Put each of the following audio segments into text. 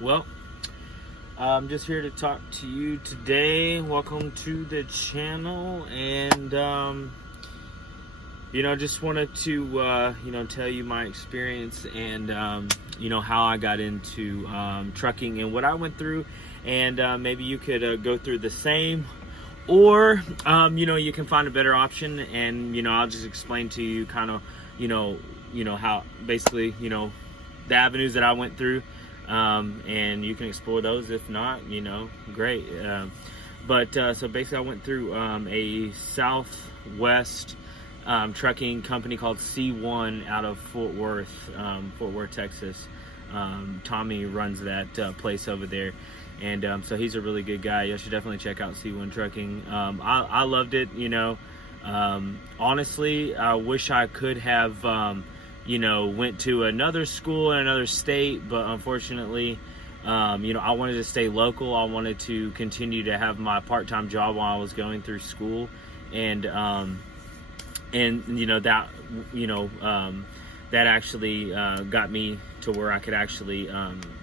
Well, I'm just here to talk to you today. Welcome to the channel, and just wanted to tell you my experience and how I got into trucking and what I went through, and maybe you could go through the same, or you can find a better option, and I'll just explain to you kind of how basically the avenues that I went through. And you can explore those. If not, great. So basically I went through a Southwest trucking company called C1 out of Fort Worth, Texas. Tommy runs that place over there. And so he's a really good guy. You should definitely check out C1 Trucking. I loved it, honestly, I wish I could have went to another school in another state, but unfortunately, I wanted to stay local. I wanted to continue to have my part-time job while I was going through school, and that actually got me to where I could actually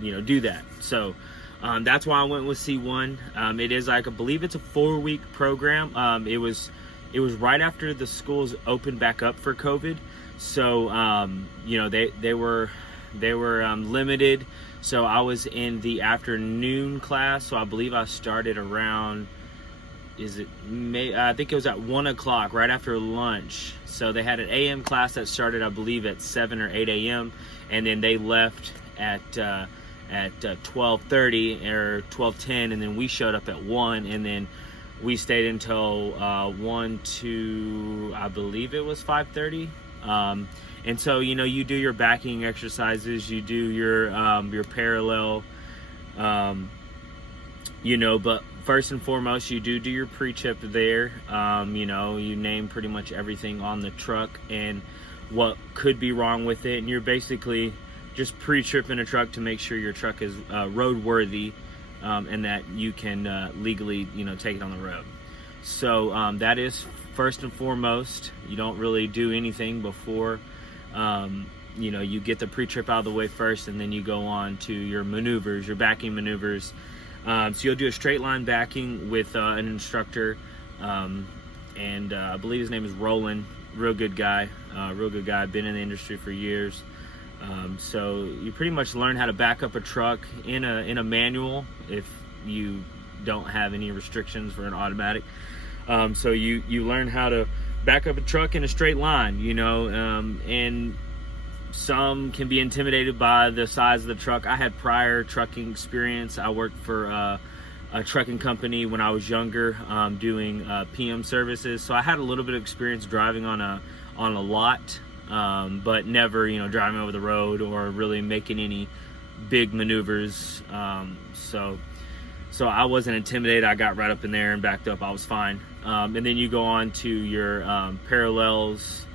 do that. So that's why I went with C1. It is I believe it's a 4-week program. It was right after the schools opened back up for COVID. So they were limited. So I was in the afternoon class. So I believe I started around, I think it was at 1 o'clock, right after lunch. So they had an AM class that started, I believe, at 7 or 8 a.m. and then they left at 12:30 or 12:10, and then we showed up at 1, and then we stayed until 1 to, I believe it was 5:30. And so you do your backing exercises, you do your parallel, but first and foremost, you do your pre-trip there. You name pretty much everything on the truck and what could be wrong with it, and you're basically just pre-tripping a truck to make sure your truck is roadworthy, and that you can legally take it on the road. So that is first and foremost. You don't really do anything before you get the pre-trip out of the way first, and then you go on to your maneuvers, your backing maneuvers. So you'll do a straight line backing with an instructor, and I believe his name is Roland. Real good guy, been in the industry for years. So you pretty much learn how to back up a truck in a manual if you don't have any restrictions for an automatic. So you learn how to back up a truck in a straight line, and some can be intimidated by the size of the truck. I had prior trucking experience. I worked for a trucking company when I was younger, doing PM services. So I had a little bit of experience driving on a lot, but never, driving over the road or really making any big maneuvers. So I wasn't intimidated. I got right up in there and backed up. I was fine. And then you go on to your parallels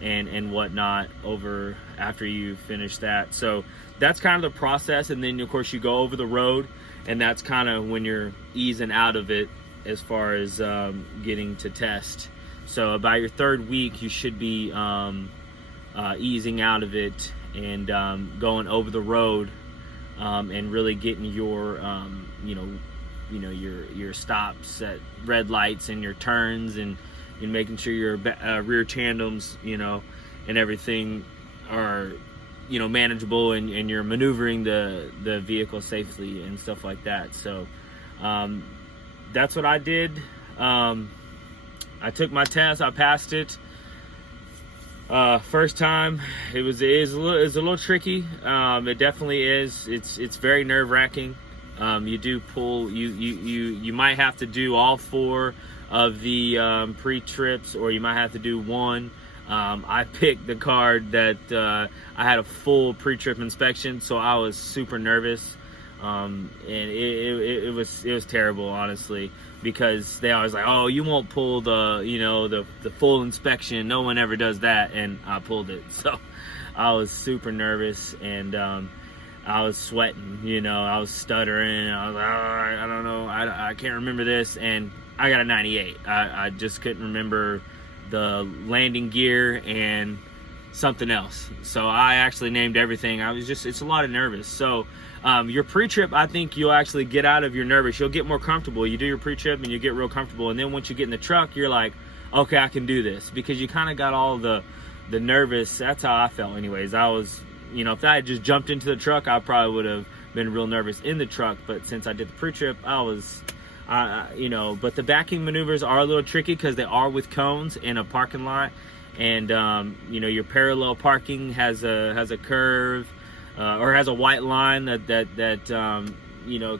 and whatnot over after you finish that. So that's kind of the process. And then of course you go over the road, and that's kind of when you're easing out of it as far as getting to test. So about your 3rd week, you should be easing out of it and going over the road, and really getting your your stops at red lights and your turns, and making sure your rear tandems and everything are manageable, and you're maneuvering the vehicle safely and stuff like that. So that's what I did. I took my test. I passed it. First time, it was a little tricky. It definitely is. It's very nerve-wracking. You do pull. You might have to do all 4 of the pre-trips, or you might have to do 1. I picked the card that I had a full pre-trip inspection, so I was super nervous. And it was terrible, honestly, because they always like, oh, you won't pull the full inspection. No one ever does that, and I pulled it. So I was super nervous, and I was sweating, I was stuttering. I was like, I don't know, I can't remember this, and I got a 98. I just couldn't remember the landing gear and something else. So I actually named everything. It's a lot of nervous. So your pre-trip, I think you'll actually get out of your nervous. You'll get more comfortable. You do your pre-trip and you get real comfortable. And then once you get in the truck, you're like, okay, I can do this, because you kind of got all the nervous. That's how I felt anyways. I was, if I had just jumped into the truck, I probably would have been real nervous in the truck. But since I did the pre-trip, but the backing maneuvers are a little tricky because they are with cones in a parking lot. And your parallel parking has a curve, or has a white line that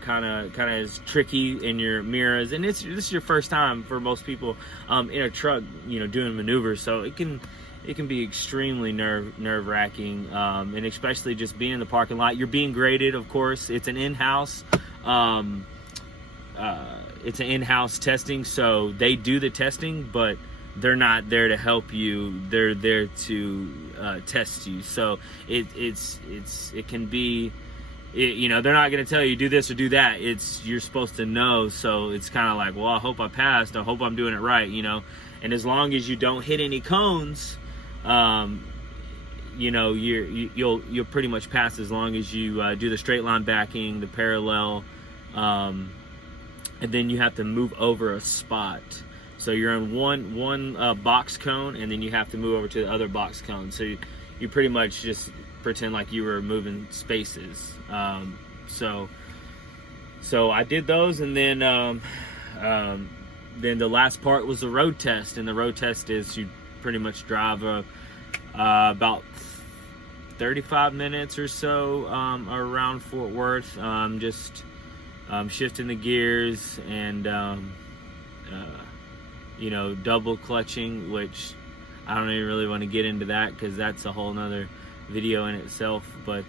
kind of is tricky in your mirrors. And this is your first time for most people in a truck, doing maneuvers. So it can be extremely nerve-wracking, and especially just being in the parking lot. You're being graded, of course. It's an in-house testing, so they do the testing, but they're not there to help you. They're there to test you. So it can be, they're not going to tell you do this or do that. You're supposed to know. So it's kind of like, well, I hope I passed. I hope I'm doing it right. And as long as you don't hit any cones, you'll pretty much pass, as long as you do the straight line backing, the parallel, and then you have to move over a spot. So you're in one box cone, and then you have to move over to the other box cone. So you pretty much just pretend like you were moving spaces. So I did those, and then the last part was the road test. And the road test is you pretty much drive about 35 minutes or so around Fort Worth, just shifting the gears and double clutching, which I don't even really want to get into that because that's a whole nother video in itself. But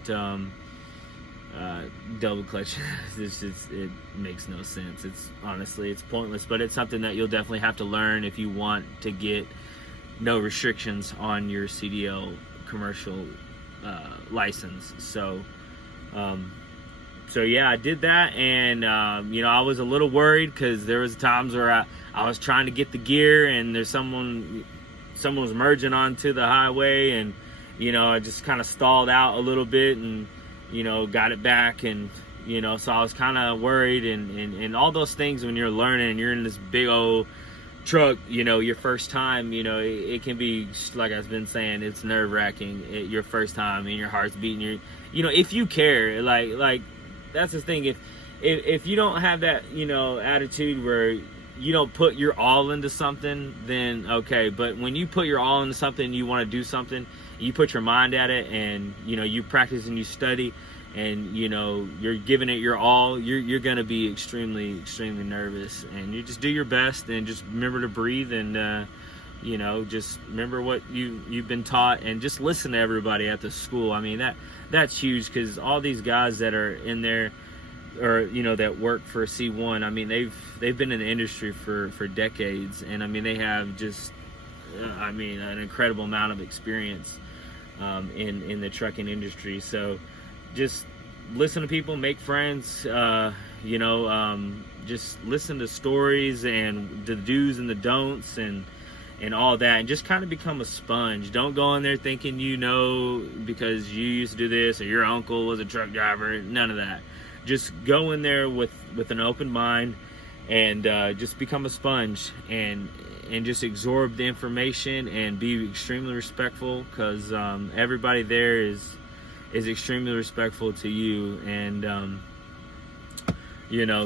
double clutch, it makes no sense. It's pointless, but it's something that you'll definitely have to learn if you want to get no restrictions on your CDL commercial license. So yeah, I did that, and I was a little worried because there was times where I was trying to get the gear, and there's someone was merging onto the highway, and I just kind of stalled out a little bit, and got it back, and so I was kind of worried, and all those things when you're learning and you're in this big old truck, your first time, it can be, like I've been saying, it's nerve-wracking your first time, and your heart's beating. If you care, like that's the thing. If you don't have that attitude where you don't put your all into something, then okay. But when you put your all into something, you want to do something, you put your mind at it, and you practice and you study, and you're giving it your all, you're gonna be extremely nervous, and you just do your best, and just remember to breathe, and just remember what you've been taught, and just listen to everybody at the school. I mean, that's huge, because all these guys that are in there, or that work for C1, I mean, they've been in the industry for decades, and I mean, they have just an incredible amount of experience in the trucking industry. So just listen to people, make friends, just listen to stories and the do's and the don'ts and all that, and just kind of become a sponge. Don't go in there thinking because you used to do this, or your uncle was a truck driver. None of that. Just go in there with an open mind, and just become a sponge, and just absorb the information, and be extremely respectful, because everybody there is extremely respectful to you. And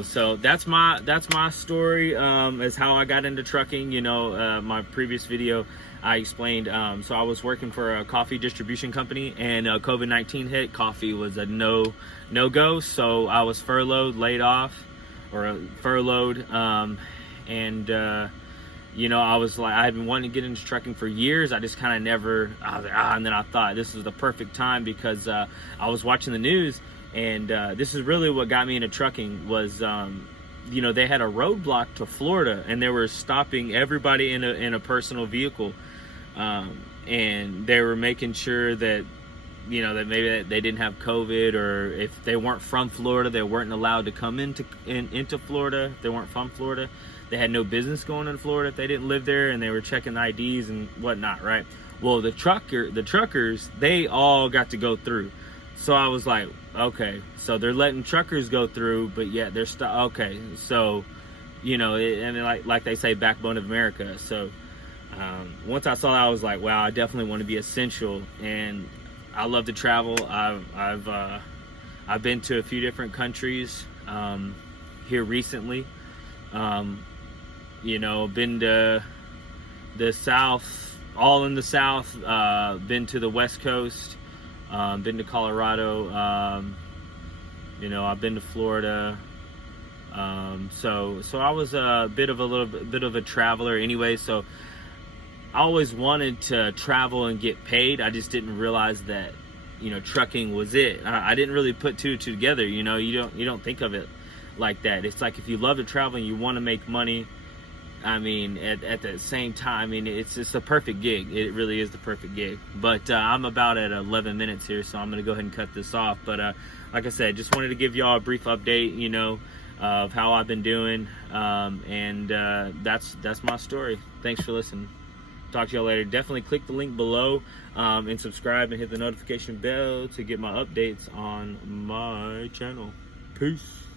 so that's my story, as how I got into trucking. My previous video, I explained, so I was working for a coffee distribution company, and COVID-19 hit. Coffee was a no-go, so I was laid off, and I was like, I had been wanting to get into trucking for years. I just kind of never, and then I thought this was the perfect time, because I was watching the news, and this is really what got me into trucking. Was they had a roadblock to Florida, and they were stopping everybody in a personal vehicle, and they were making sure that you know, that maybe they didn't have COVID, or if they weren't from Florida, they weren't allowed to come into Florida. If they weren't from Florida, they had no business going into Florida if they didn't live there, and they were checking IDs and whatnot, right? Well, the truckers, they all got to go through. So I was like, okay, so they're letting truckers go through, but yet they're okay. So, you know, and like they say, backbone of America. So once I saw that, I was like, wow, I definitely want to be essential. And I love to travel. I've been to a few different countries here recently. You know, been to the South, all in the South. Been to the West Coast. Been to Colorado. You know, I've been to Florida. So I was a bit of a traveler anyway. So I always wanted to travel and get paid. I just didn't realize that, you know, trucking was it. I didn't really put two together. You know, you don't think of it like that. It's like, if you love to travel and you want to make money, I mean, at the same time, I mean, it's a perfect gig. It really is the perfect gig. But I'm about at 11 minutes here, so I'm going to go ahead and cut this off. But like I said, just wanted to give y'all a brief update, you know, of how I've been doing. And that's my story. Thanks for listening. Talk to y'all later. Definitely click the link below and subscribe and hit the notification bell to get my updates on my channel. Peace.